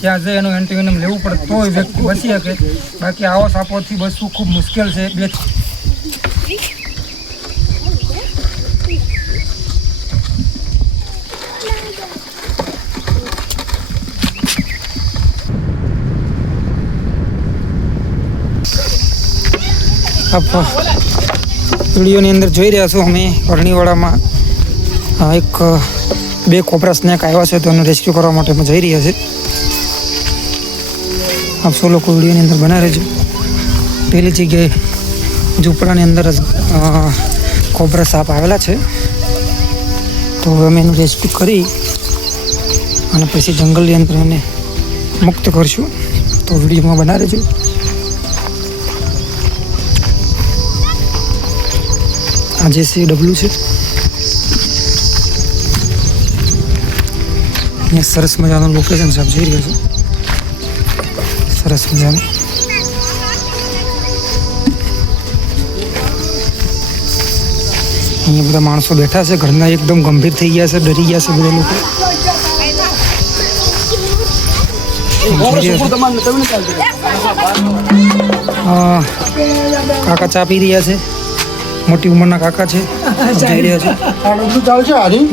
ત્યાં જઈ એનું એન્ટીવેનમ લેવું પડે તો વ્યક્તિ બચી શકે, બાકી આવા સાપોથી બચવું ખૂબ મુશ્કેલ છે. વિડીયોની અંદર જોઈ રહ્યા છો અમે અરણીવાડામાં એક 2 કોબરા સ્નેક આવ્યા છે તો એનું રેસ્ક્યુ કરવા માટે અમે જઈ રહ્યા છે. આપ સૌ લોકો વિડીયોની અંદર બના રહેજો. પેલી જગ્યાએ ઝૂંપડાની અંદર જ કોબરા સાપ આવેલા છે તો અમે એનું રેસ્ક્યુ કરી અને પછી જંગલની અંદર એને મુક્ત કરશું. તો વિડીયોમાં બના રહેજો. આ JCW છે. અહીંયા સરસ મજાનું લોકેશન છે, આપ જોઈ રહ્યા છો. સરસ મજાનું અહીંયા બધા માણસો બેઠા છે. ઘરના એકદમ ગંભીર થઈ ગયા છે, ડરી ગયા છે બધા લોકો. કાકા ચા પી રહ્યા છે. મોટી ઉંમરના કાકા છે, જઈ રહ્યા છે.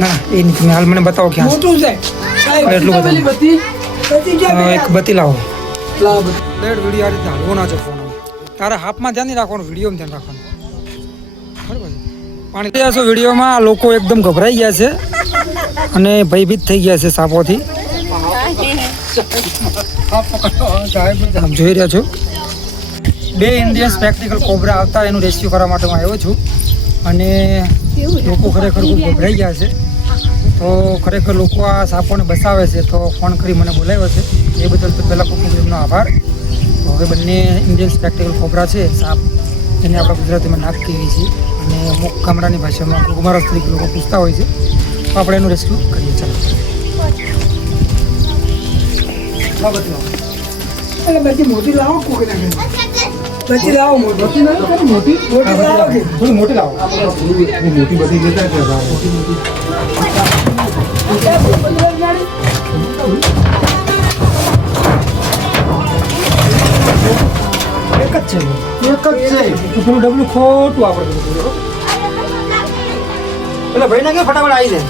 ના એ નહીં, તમે હાલ મને બતાવો ક્યાં એટલું બતાવો. એક બત્તી લાવો. વિડીયો આ રીતે હાલવો ના છે ફોન. તારા હાથમાં ધ્યાન નહીં રાખવાનું, વિડીયોમાં ધ્યાન રાખવાનું. બરાબર છે. પાણી રહ્યા છો વિડીયોમાં. લોકો એકદમ ગભરાઈ ગયા છે અને ભયભીત થઈ ગયા છે સાપોથી. આપ જોઈ રહ્યા છો 2 ઇન્ડિયન સ્પેક્ટિકલ કોબરા આવતા એનું રેસ્ક્યુ કરવા માટે હું આવ્યો છું અને લોકો ખરેખર ખૂબ ગભરાઈ ગયા છે. તો ખરેખર લોકો આ સાપોને બચાવે છે તો ફોન કરી મને બોલાવ્યો છે, એ બદલ તો પહેલાં ખૂબ ખૂબ એમનો આભાર. તો હવે બંને ઇન્ડિયન સ્પેક્ટિકલ કોબરા છે સાપ, એને આપણે ગુજરાતીમાં નાગ કહીએ છીએ અને અમુક ગામડાની ભાષામાં કુમારસ તરીકે લોકો પૂછતા હોય છે. તો આપણે એનું રેસ્ક્યુ કરીએ. ચાલો બધી મોટી લાવો, પછી લાવો મોટી લાવો, મોટી લાવો, થોડી મોટી લાવો. મોટી બધી લેતા છે. એક જ છે. થોડું ડબલું ખોટું આપણે પેલા ભાઈ ના કે ફટાફટ આવી જાય.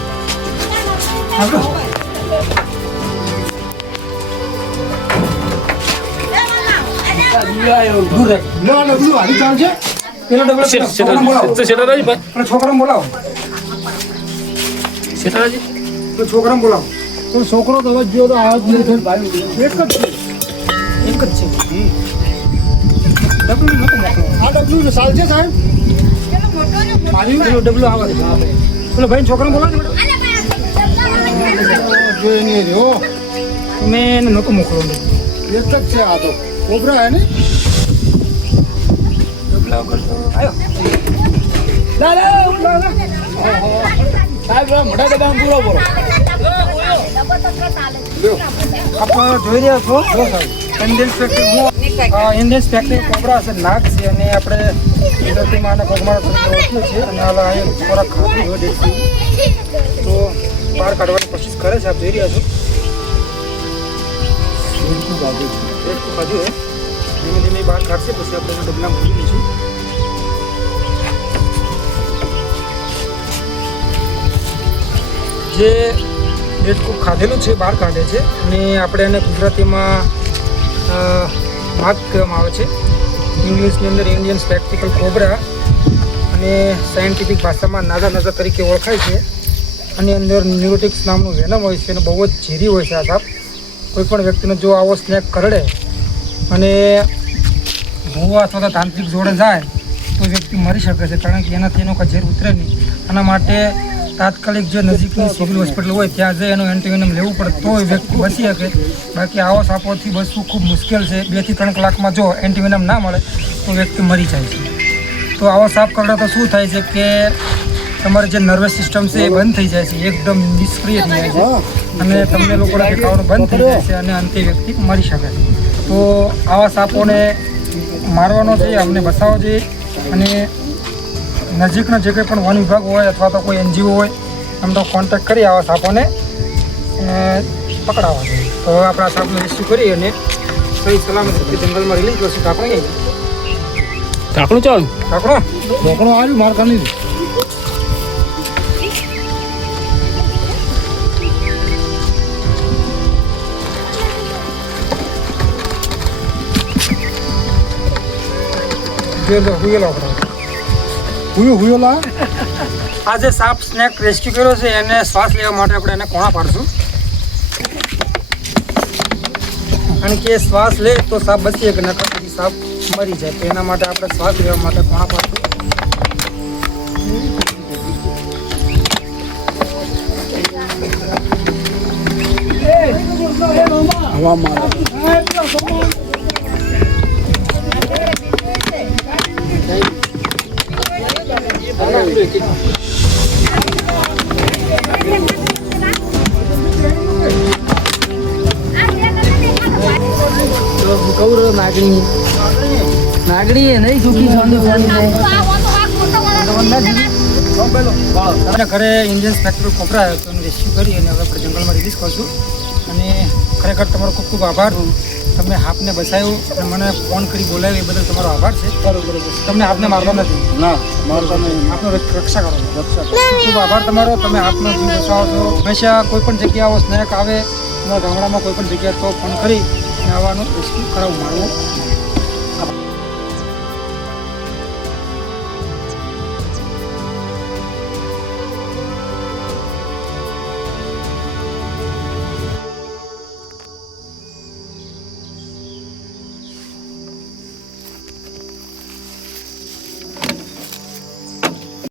છોકરા બોલાવો. છોકરો તો હવે ગયો તો આ જ નહીં થયું ભાઈ. એક જ છે. ડબલું નતું મોકલો. આ ડબલું સાલ છે સાહેબ. મારી ડબલું આવે છે. પેલો ભાઈ છોકરા બોલાવો. જોઈ નહીં રહ્યો. મેં એને નહોતું મોકલો. એક જ છે આ તો કોબરા હે ને. ડબલા વગર તો આવ્યો. સાહેબ મોટા ડબ્બા પૂરો બોલો. આપણે જોઈ રહ્યા છો ઇન્ડિયન સ્પેક્ટિકલ કોબરા છે, નાગ છે અને આપણે ગુજરાતીમાં આને કોગમાળા તરીકે ઓળખીએ છીએ અને હાલ અહીં ખોરાક ખાધું હોય દેશી તો બહાર કાઢવાની કોશિશ કરે છે. આપ જોઈ રહ્યા છો ખાધું હે. ધીમે ધીમે બહાર કાઢશે પછી આપણે એના ડબલા મૂકી દઈશું. જે દેડકું ખાધેલું છે બહાર કાઢે છે અને આપણે એને ગુજરાતીમાં નાગ કહેવામાં આવે છે. ઇંગ્લિશની અંદર ઇન્ડિયન સ્પેક્ટિકલ કોબરા અને સાયન્ટિફિક ભાષામાં નાદા તરીકે ઓળખાય છે. આની અંદર ન્યુરોટિક્સ નામનું વેનમ હોય છે અને બહુ જ ઝેરી હોય છે આ સાપ. કોઈ પણ વ્યક્તિને જો આવો સ્નેક કરડે અને ભૂવા અથવા તો તાંત્રિક જોડે જાય તો વ્યક્તિ મરી શકે છે, કારણ કે એનાથી એનો ઝેર ઉતરે નહીં. આના માટે તાત્કાલિક જે નજીકની સિવિલ હોસ્પિટલ હોય ત્યાં જઈ એનું એન્ટીવેનમ લેવું પડે તો વ્યક્તિ બચી શકે, બાકી આવા સાપોથી બચવું ખૂબ મુશ્કેલ છે. 2 થી 3 કલાકમાં જો એન્ટીવેનમ ના મળે તો વ્યક્તિ મરી જાય છે. તો આવો સાપ કરડે તો શું થાય છે કે તમારી જે નર્વસ સિસ્ટમ છે એ બંધ થઈ જાય છે, એકદમ નિષ્ક્રિય થઈ જાય છે અને તમને લોકોને દેખાવાનું બંધ થઈ જાય છે અને અંતે વ્યક્તિ મરી શકે છે. તો આવા સાપોને મારવાનો જોઈએ, અમને બચાવવો જોઈએ અને નજીકના જે કંઈ પણ વન વિભાગ હોય અથવા તો કોઈ NGO હોય એમનો કોન્ટેક્ટ કરી આવા સાપોને પકડાવવા છે. તો હવે આપણે આ સાપને રેસ્ક્યુ કરી અને સહી સલામત રીતે જંગલમાં રિલીઝ કરશું. ઢાંકણું અહીંયા ઢાંકણું ચાલુ. ઢાંકણો ઢોકણું આવ્યું માર કાઢી દીધું. હુયેલો આપણે. હુયો લા આ જે સાપ સ્નેક રેસ્ક્યુ કર્યો છે એને શ્વાસ લેવા માટે આપણે એને કોણા પાડશું. કારણ કે શ્વાસ લે તો સાપ બચી શકે, નકર પછી સાપ મરી જાય. તો એના માટે આપણે શ્વાસ લેવા માટે કોણા પાડશું. હવા મારે. કૌરવ નાગણી નાગણી નહીં સુખી સોની આપણે ઘરે ઇન્ડિયન સ્પેક્ટર કોબરા તો એને રેસ્ક્યુ કરી અને હવે આપણે જંગલમાં રિલીઝ કરશું. અને ખરેખર તમારો ખૂબ ખૂબ આભાર. તમે હાપને બચાવ્યો અને મને ફોન કરી બોલાવ્યો એ બદલ તમારો આભાર છે. બરોબર. તમને હાપને મારતો નથી. ના મારતા નહીં. આપનો રક્ષા કરો. ખૂબ આભાર તમારો. તમે આપનો જીવ બચાવો છો. હંમેશા કોઈ પણ જગ્યાઓ સ્નેક આવે તમારા ગામડામાં કોઈ પણ જગ્યાએ તો ફોન કરી અને આવવાનું રેસ્ક્યુ કરાવવું મારવું.